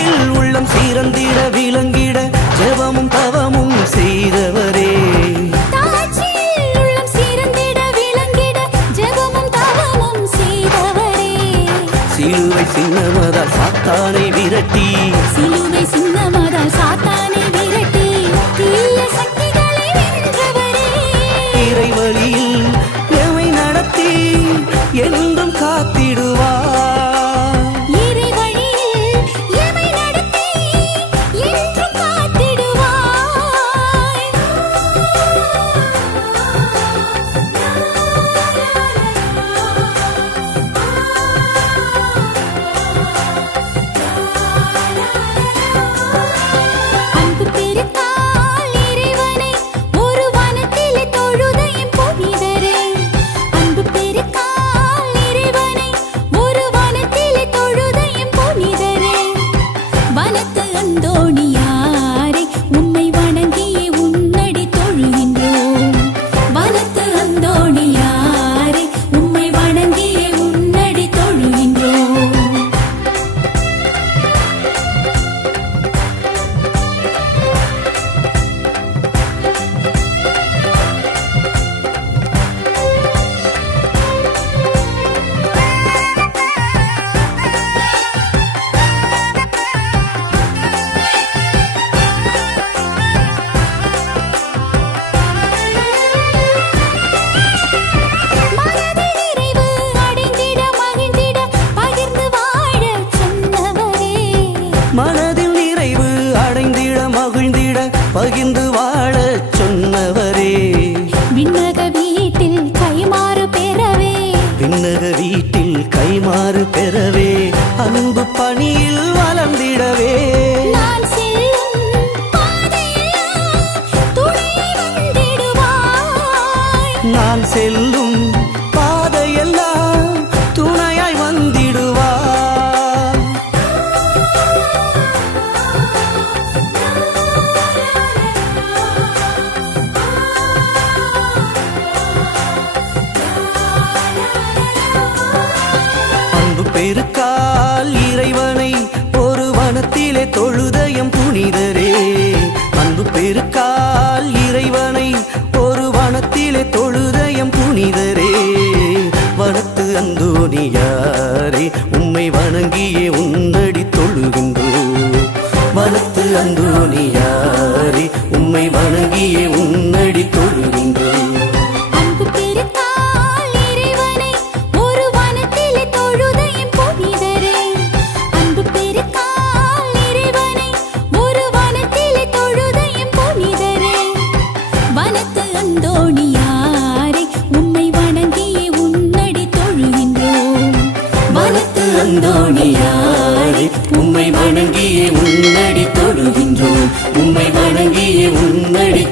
வழியில் உள்ளம் சீரந்திட விளங்கிட ஜெபமும் தவமும் செய்தவரே. சிலுவை சின்னமதால் சாத்தானை விரட்டி தீய சக்திகளை வென்றவரே. இறைவழியில் எமை நடத்தி என்றும் காத்திடுவார். மனதில் நிறைவு அடைந்திட மகிழ்ந்திட பகிர்ந்து வாழ சொன்னவரே. விண்ணக வீட்டில் கைமாறு பெறவே அன்பு பணியில் வளர்ந்திடவே. நான் செல்லும் பாதையெல்லாம் துணையாய் வந்திடுவார். அன்பு பெருக்கால் இறைவனை ஒரு வனத்திலே தொழுதயம் புனிதரே. அன்பு பெருக்கால் இறைவனை ஒரு வனத்திலே தொழுதயம் புனிதரே. வனத்து அந்தோணியாரே உம்மை வணங்கியே உன்னடி தொழுகின்றோம். வனத்து அந்தோணியாரே உம்மை வணங்கியே உன்னடி தொழுகின்றோம். அந்தோணியாரே உம்மை வணங்கியே உன்னடி தொழுகின்றோம். உம்மை வணங்கியே உன்னடி